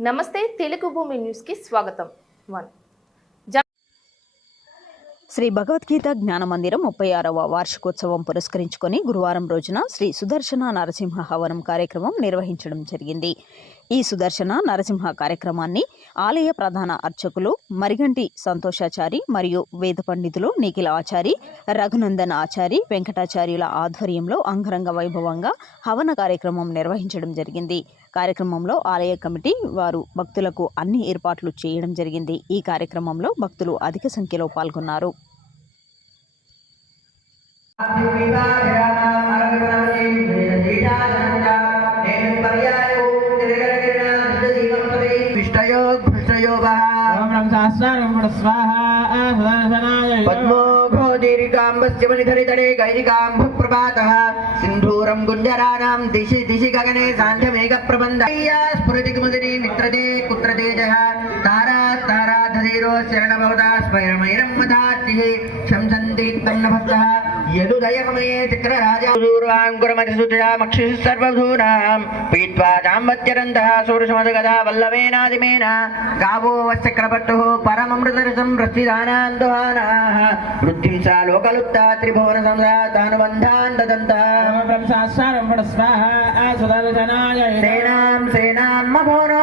నమస్తే తెలుగు భూమి న్యూస్కి స్వాగతం. వన్. శ్రీ భగవద్గీత జ్ఞాన మందిరం ముప్పై ఆరవ వార్షికోత్సవం పురస్కరించుకొని గురువారం రోజున శ్రీ సుదర్శన నరసింహ హవనం కార్యక్రమం నిర్వహించడం జరిగింది. ఈ సుదర్శన నరసింహ కార్యక్రమాన్ని ఆలయ ప్రధాన అర్చకులు మరిగంటి సంతోషాచారి మరియు వేద పండితులు నిఖిల ఆచారి రఘునందన్ ఆచారి వెంకటాచార్యుల ఆధ్వర్యంలో అంగరంగ వైభవంగా హవన కార్యక్రమం నిర్వహించడం జరిగింది. కార్యక్రమంలో ఆలయ కమిటీ వారు భక్తులకు అన్ని ఏర్పాట్లు చేయడం జరిగింది. ఈ కార్యక్రమంలో భక్తులు అధిక సంఖ్యలో పాల్గొన్నారు. భృష్టయో ఓం రం సహస్రం స్వాహా సుదర్శనాయ పద్మోఘో దీర్ఘాంబస్య మణిధరితడే గైరికాంబ ప్రభాతః సింధూరం గుంజరాణాం దిశి దిశి గగనే సాంధ్యమేఘ ప్రబంధ స్ఫురతి కుముదిని మిత్రదే కుత్ర తేజః. చక్రరాజాంకురమతిసుజామక్షిः సర్వధూనాం పీత్వా దాంబత్యరంధः సూరసమధగదా వల్లవేనాదిమేన గావో వశ్చక్రపట్టుः పరమమృతరసం ప్రస్థితానాం దుహానాः వృద్ధిం సా లోకలుప్తా త్రిభువన సంసాతానుబంధాన్ దదంతా. ఓం రం సహస్రం స్వాహా సుదర్శనాయ సేనాం సేనాం మభోనో